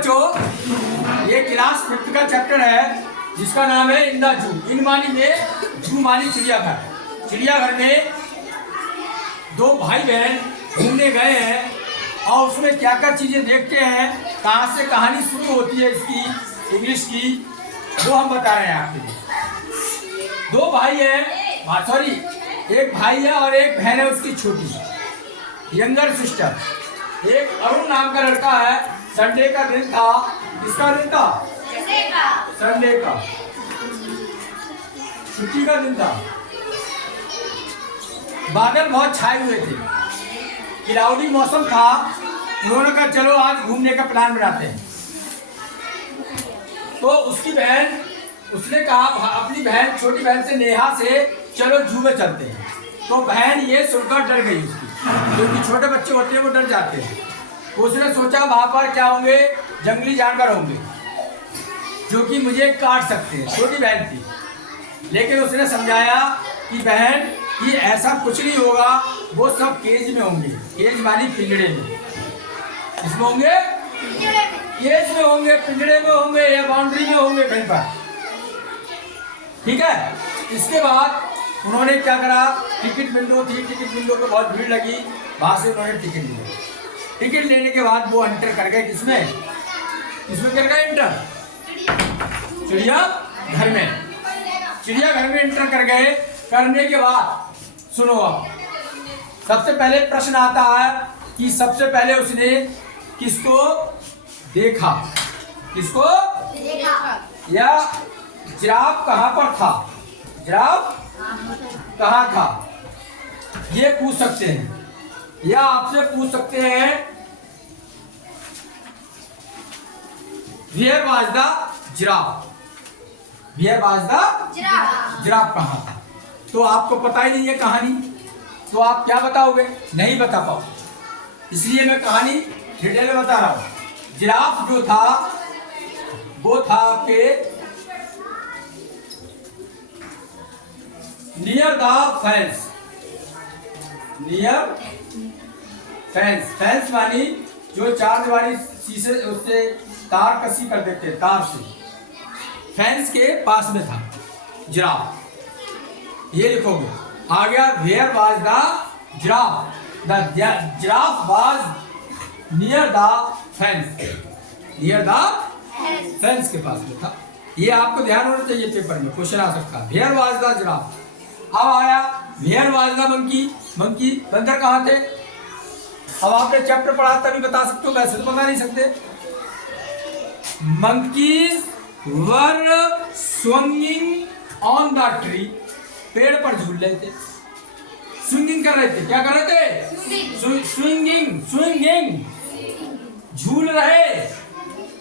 बच्चों, ये class 5th का चैप्टर है जिसका नाम है इन द जू। इन मानी में जू मानी चिड़ियाघर। चिड़ियाघर में दो भाई बहन घूमने गए हैं और उसमें क्या क्या चीजें देखते हैं, कहाँ से कहानी शुरू होती है इसकी इंग्लिश की, वो हम बता रहे हैं आपके लिए। दो भाई हैं, सॉरी एक भाई है और एक बहन है उसकी छोटी, यंगर सिस्टर। एक अरुण नाम का लड़का है। संडे का दिन था। किसका दिन था? संडे का, छुट्टी का दिन था। बादल बहुत छाए हुए थे, क्लाउडी मौसम था। उन्होंने कहा चलो आज घूमने का प्लान बनाते हैं। तो उसकी बहन, उसने कहा अपनी बहन, छोटी बहन से, नेहा से, चलो जू में चलते हैं। तो बहन ये सुनकर डर गई उसकी, क्योंकि छोटे बच्चे होते हैं वो डर जाते हैं। उसने सोचा वहां पर क्या होंगे, जंगली जानवर होंगे जो कि मुझे काट सकते हैं। छोटी बहन थी, लेकिन उसने समझाया कि बहन ये ऐसा कुछ नहीं होगा, वो सब केज में होंगे। केज मानी पिंजड़े में। इसमें होंगे, केज में होंगे, पिंजड़े में होंगे या बाउंड्री में होंगे कहीं पर। ठीक है। इसके बाद उन्होंने क्या करा, टिकट विंडो थी, टिकट विंडो पे बहुत भीड़ लगी, वहां से उन्होंने टिकट लिया। टिकट लेने के बाद वो एंटर कर गए किसमें, किसमें कर गए एंटर? चिड़ियाघर में। चिड़ियाघर में एंटर कर गए। करने के बाद सुनो, अब सबसे पहले प्रश्न आता है कि सबसे पहले उसने किसको देखा? किसको देखा? या जिराफ कहाँ पर था, जिराफ कहाँ था, ये पूछ सकते हैं। या आपसे पूछ सकते हैं where was the giraffe, where was the giraffe कहाँ था। तो आपको पता ही नहीं है कहानी, तो आप क्या बताओगे? नहीं बता पाओ। इसलिए मैं कहानी डिटेल में बता रहा हूं। जिराफ जो था वो था आपके near the fence. Near fence, fence मानी जो चार दीवारी शीशे उससे तार कसी कर देते हैं, तार से, फेंस के पास में था जिराफ। ये लिखोगे। आ गया where was the giraffe, the giraffe was near the fence, near the fence के पास में था। ये आपको ध्यान होना चाहिए, पेपर में क्वेश्चन आ सकता है। Where was the giraffe. अब आया where was the monkey. Monkey, बंदर कहाँ थे? अब आपने चैप्टर पढ़ा तभी बता सकते हो, वैसे तो बता नहीं सकते। Monkeys were swinging on the tree. पेड़ पर झूल रहे थे, स्विंगिंग कर रहे थे। क्या कर रहे थे? स्विंगिंग, स्विंगिंग, झूल रहे।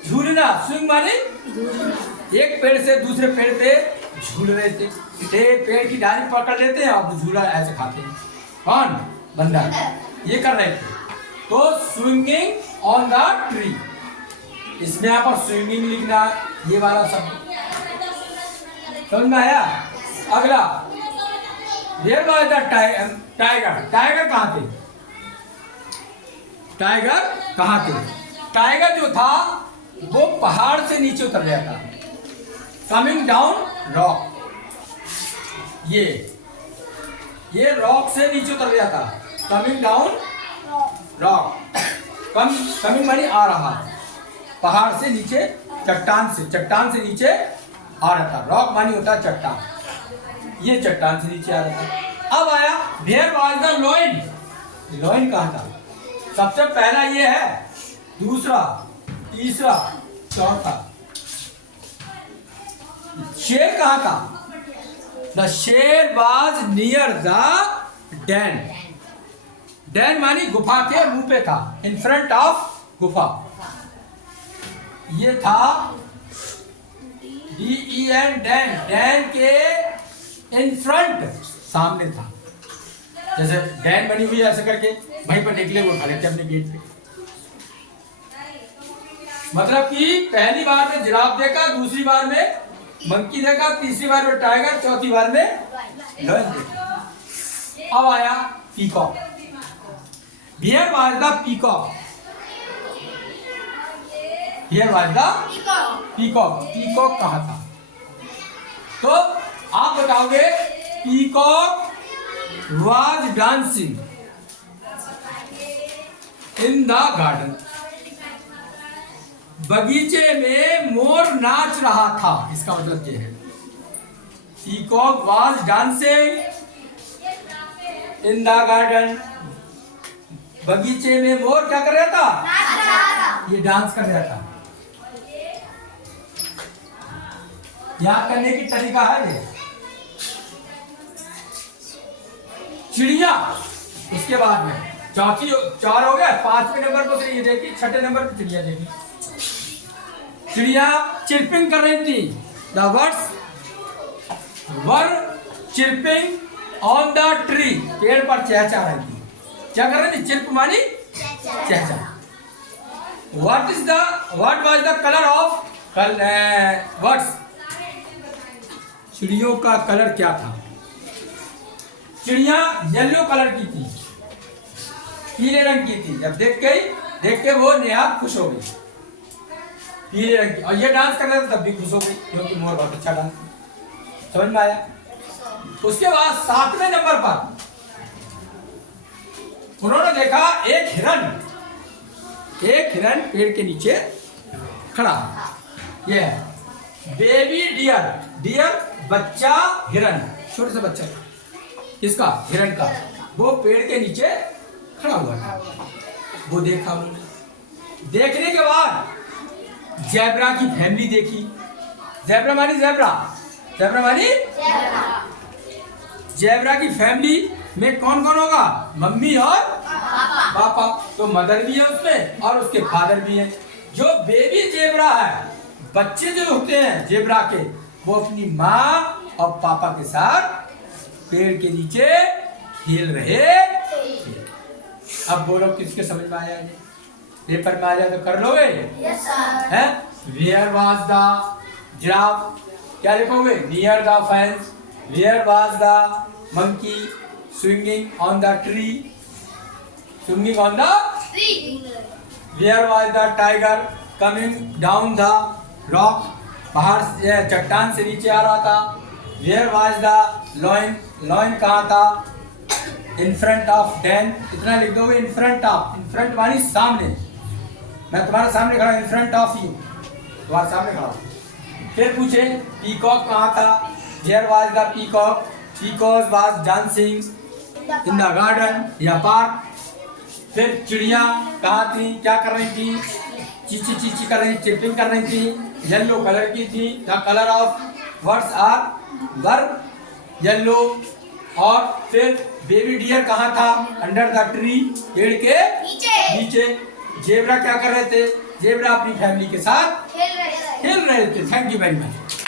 झूलना, स्विंग माने एक पेड़ से दूसरे पेड़ पे झूल रहे थे। पेड़ की डाली पकड़ लेते हैं और झूला ऐसे खाते हैं। कौन? बंदर। ये कर रहे थे। तो स्विंगिंग ऑन द ट्री, इसमें आप स्विंगिंग लिखना, ये वाला शब्द समझ में आया? अगला where was the tiger. Tiger कहाँ थे? टाइगर कहाँ थे? टाइगर जो था वो पहाड़ से नीचे उतर गया था, कमिंग डाउन रॉक। ये रॉक से नीचे उतर गया था, कमिंग डाउन रॉक। कमिंग मानी आ रहा, पहाड़ से नीचे, चट्टान से नीचे आ रहा था। रॉक मानी होता है चट्टान, ये चट्टान से नीचे आ रहा था। अब आया where was the lion. Lion कहाँ था? सबसे पहला ये है, दूसरा, तीसरा, चौथा। शेर कहाँ था? द शेर was near the den. Den मानी गुफा के मुंह पे था, इन फ्रंट ऑफ गुफा। ये था DEN, डेन। डेन के इन फ्रंट, सामने था। जैसे डैन बनी हुई ऐसे करके वहीं पर निकले वो खड़े थे अपने गेट पे। मतलब कि पहली बार में जिराफ देखा, दूसरी बार में मंकी देखा, तीसरी बार में टाइगर, चौथी बार में लॉयन देखा। अब आया peacock. Where was the peacock. Here was the peacock. Peacock कहाँ था? तो आप बताओगे peacock was dancing in the garden. बगीचे में मोर नाच रहा था, इसका मतलब ये है peacock was dancing in the garden. बगीचे में मोर क्या कर रहा था? ये डांस कर रहा था। याद करने की तरीका है ये। चिड़िया, उसके बाद में चौथी 4 हो गया, 5वें नंबर पर ये देखी, 6ठे नंबर पर चिड़िया देखी। चिड़िया चिरपिंग कर रही थी। The birds were chirping on the tree. पेड़ पर चहचहा रही थी। क्या कर रही थी? चिरप मानी चहचहा। What was the colour of birds? चिड़ियों का कलर क्या था? चिड़िया येलो कलर की थी, पीले रंग की थी। जब देख के वो नेहा खुश हो गई, पीले रंग की। और ये डांस कर रहा था तब भी खुश हो गई, क्योंकि मोर बहुत अच्छा डांस। समझ में आया? उसके बाद 7वें नंबर पर उन्होंने देखा एक हिरन पेड़ के नीचे खड़ा। ये है बेबी डियर बच्चा हिरन, छोटा सा बच्चा। किसका? हिरन का। वो पेड़ के नीचे खड़ा हुआ था। वो देखा उन्होंने। देखने के बाद ज़ेब्रा की फैमिली देखी। ज़ेब्रा मानी ज़ेब्रा की फैमिली में कौन कौन होगा? मम्मी और पापा। तो मदर भी है उसमें और उसके फादर भी है। जो बेबी ज़ेब्रा है, बच्चे जो होते हैं ज़ेब्रा के, वो अपनी माँ और पापा के साथ पेड़ के नीचे खेल रहे थे। अब बोलो किसके समझ में आया? पेपर में आ जाए तो कर लोगे? Yes sir. हैं? Where was the giraffe? क्या लिखोगे? Near the fence. Where was the monkey swinging on the tree? Swinging on the tree. Where was the tiger coming down the rock? पहाड़ से चट्टान से नीचे आ रहा था। Where was the lion कहाँ था? In front of Dan. इतना लिख दोगे in front of. In front मानी सामने। मैं तुम्हारे सामने खड़ा, in front of you. तुम्हारे सामने खड़ा। फिर पूछे पीकॉक कहाँ था? Where was the peacock? Peacock was dancing in the garden या पार्क। फिर चिड़िया कहाँ थी? क्या कर रही थी? चीची कर रही, चिरपिंग कर रही थी। येलो कलर की थी। The colour of birds were yellow. और फिर बेबी डियर कहाँ था? अंडर द ट्री, पेड़ के नीचे। जेब्रा क्या कर रहे थे? जेब्रा अपनी फैमिली के साथ खेल रहे थे। Thank you very much.